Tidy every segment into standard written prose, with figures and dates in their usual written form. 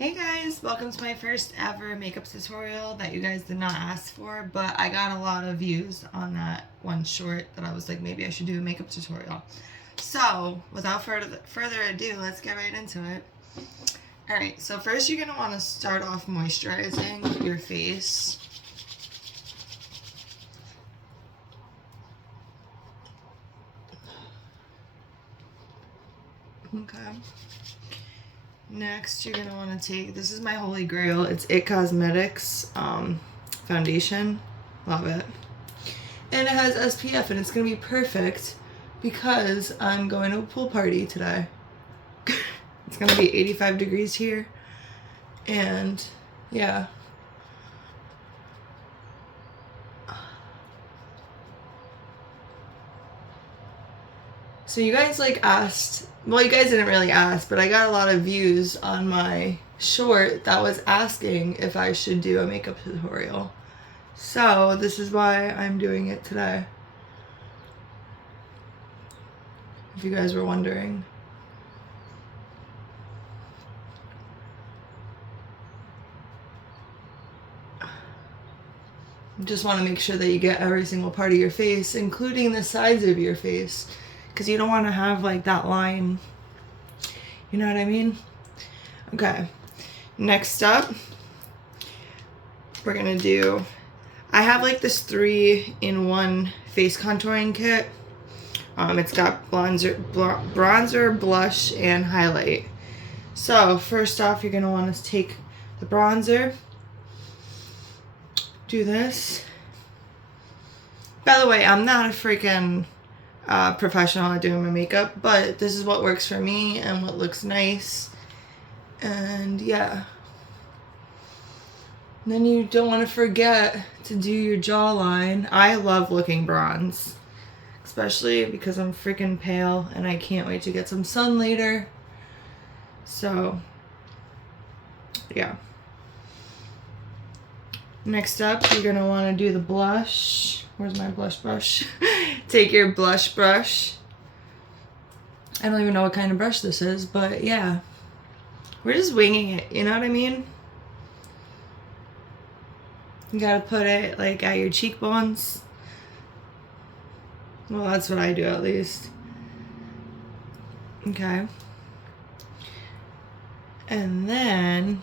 Hey guys, welcome to my first ever makeup tutorial that you guys did not ask for, but I got a lot of views on that one short that I was like, maybe I should do a makeup tutorial. So, without further ado, let's get right into it. Alright, so first you're going to want to start off moisturizing your face. Okay. Next, you're going to want to take, this is my holy grail, it's IT Cosmetics foundation. Love it. And it has SPF, and it's going to be perfect because I'm going to a pool party today. It's going to be 85 degrees here, and yeah. So you guys asked, well, you guys didn't really ask, but I got a lot of views on my short that was asking if I should do a makeup tutorial. So this is why I'm doing it today. If you guys were wondering. Just want to make sure that you get every single part of your face, including the sides of your face, because you don't want to have that line. You know what I mean? Okay. Next up, we're gonna do, I have this 3-in-1 face contouring kit. It's got bronzer, blush, and highlight. So first off, you're gonna want to take the bronzer, do this. By the way, I'm not a freaking professional at doing my makeup, but this is what works for me and what looks nice. And yeah. And then you don't want to forget to do your jawline. I love looking bronze, especially because I'm freaking pale and I can't wait to get some sun later. So yeah. Next up, you're gonna want to do the blush. Where's my blush brush? Take your blush brush. I don't even know what kind of brush this is, but yeah. We're just winging it, you know what I mean? You gotta put it at your cheekbones. Well, that's what I do at least. Okay. And then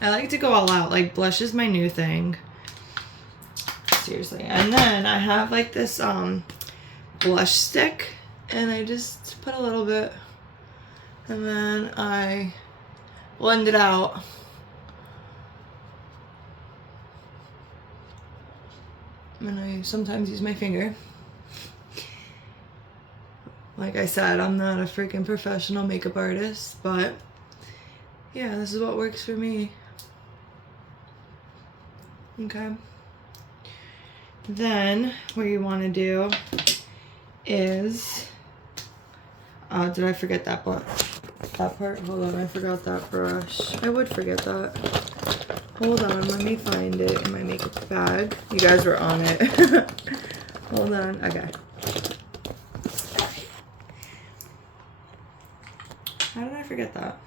I like to go all out. Blush is my new thing. Seriously. And then I have this blush stick, and I just put a little bit, and then I blend it out. And I sometimes use my finger. Like I said, I'm not a freaking professional makeup artist, but yeah, this is what works for me. Okay. Then what you want to do is, did I forget that part? Hold on, I forgot that brush. I would forget that. Hold on, let me find it in my makeup bag. You guys were on it. Hold on, okay. How did I forget that?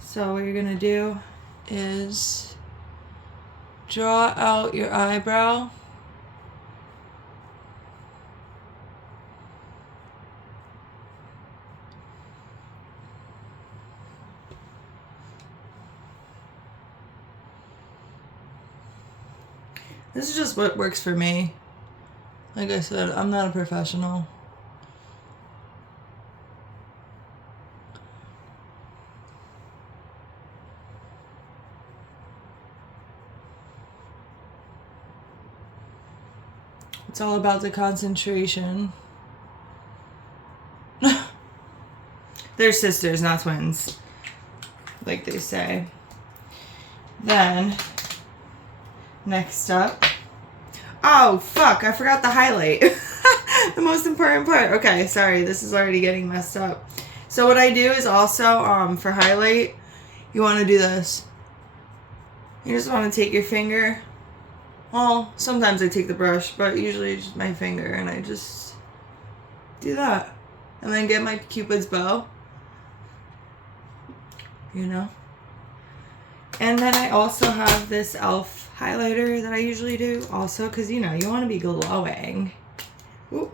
So what you're gonna do is draw out your eyebrow. This is just what works for me. Like I said, I'm not a professional. It's all about the concentration. They're sisters, not twins, like they say. Then, next up. Oh, fuck, I forgot the highlight. The most important part. Okay, sorry, this is already getting messed up. So what I do is also, for highlight, you want to do this. You just want to take your finger. Well, sometimes I take the brush, but usually just my finger, and I just do that. And then get my Cupid's bow you know? And then I also have this e.l.f. highlighter that I usually do also because, you know, you want to be glowing. Ooh.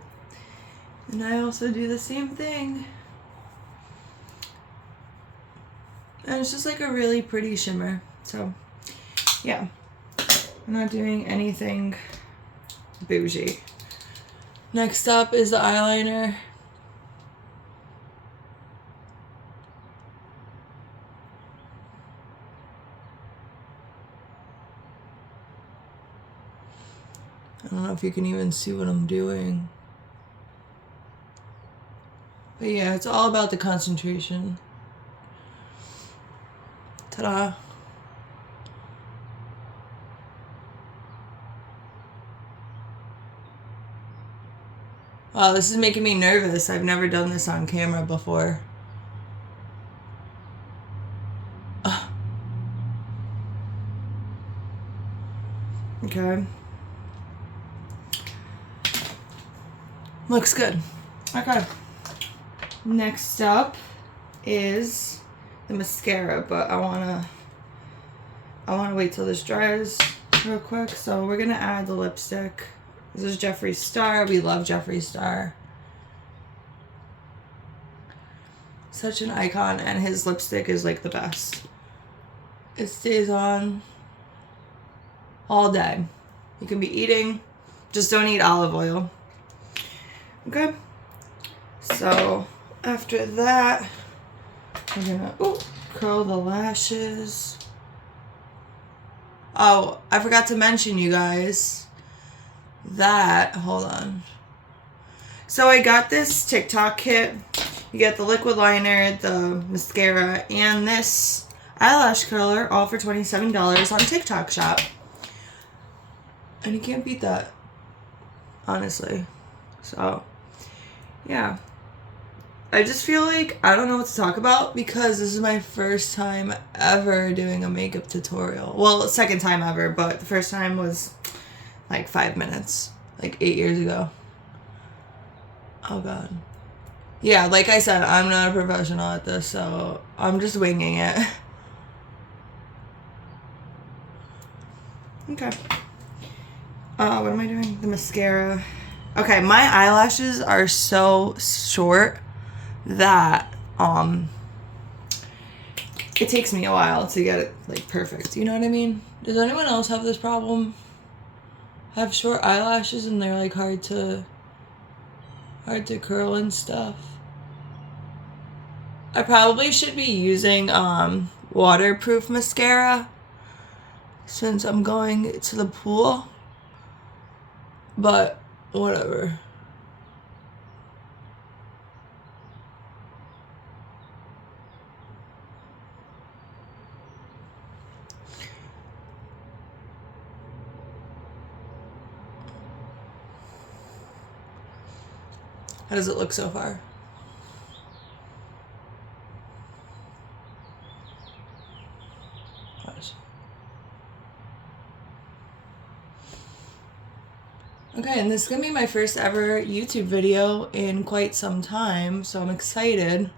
And I also do the same thing. And it's just like a really pretty shimmer. So, yeah. I'm not doing anything bougie. Next up is the eyeliner. I don't know if you can even see what I'm doing. But yeah, it's all about the concentration. Ta-da. Wow, this is making me nervous. I've never done this on camera before. Okay. Looks good. Okay. Next up is the mascara, but I wanna wait till this dries real quick. So we're gonna add the lipstick. This is Jeffree Star. We love Jeffree Star. Such an icon, and his lipstick is like the best. It stays on all day. You can be eating, just don't eat olive oil. Okay. So after that, we're gonna curl the lashes. Oh, I forgot to mention, you guys, that, hold on. So I got this TikTok kit. You get the liquid liner, the mascara, and this eyelash curler, all for $27 on TikTok Shop. And you can't beat that, honestly. So, yeah. I just feel like I don't know what to talk about because this is my first time ever doing a makeup tutorial. Well, second time ever, but the first time was like 5 minutes, like 8 years ago. Oh God. Yeah, like I said, I'm not a professional at this, so I'm just winging it. Okay. What am I doing? The mascara. Okay, my eyelashes are so short that it takes me a while to get it like perfect. You know what I mean? Does anyone else have this problem? Have short eyelashes and they're like hard to curl and stuff? I probably should be using waterproof mascara since I'm going to the pool. But whatever. How does it look so far? Okay, and this is gonna be my first ever YouTube video in quite some time, so I'm excited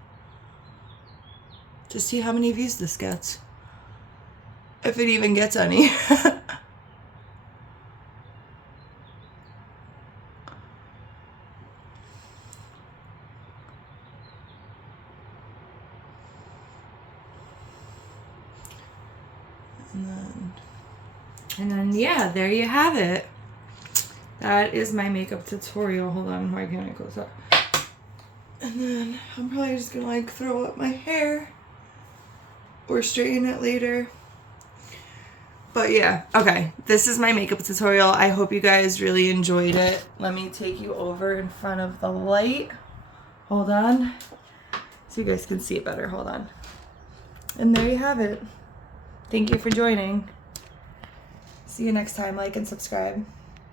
to see how many views this gets. If it even gets any. And then yeah, there you have it. That is my makeup tutorial. Hold on, why can't I close up? And then I'm probably just gonna like throw up my hair or straighten it later. But yeah, okay, this is my makeup tutorial. I hope you guys really enjoyed it. Let me take you over in front of the light. Hold on, so you guys can see it better. Hold on. And there you have it. Thank you for joining. See you next time. Like and subscribe.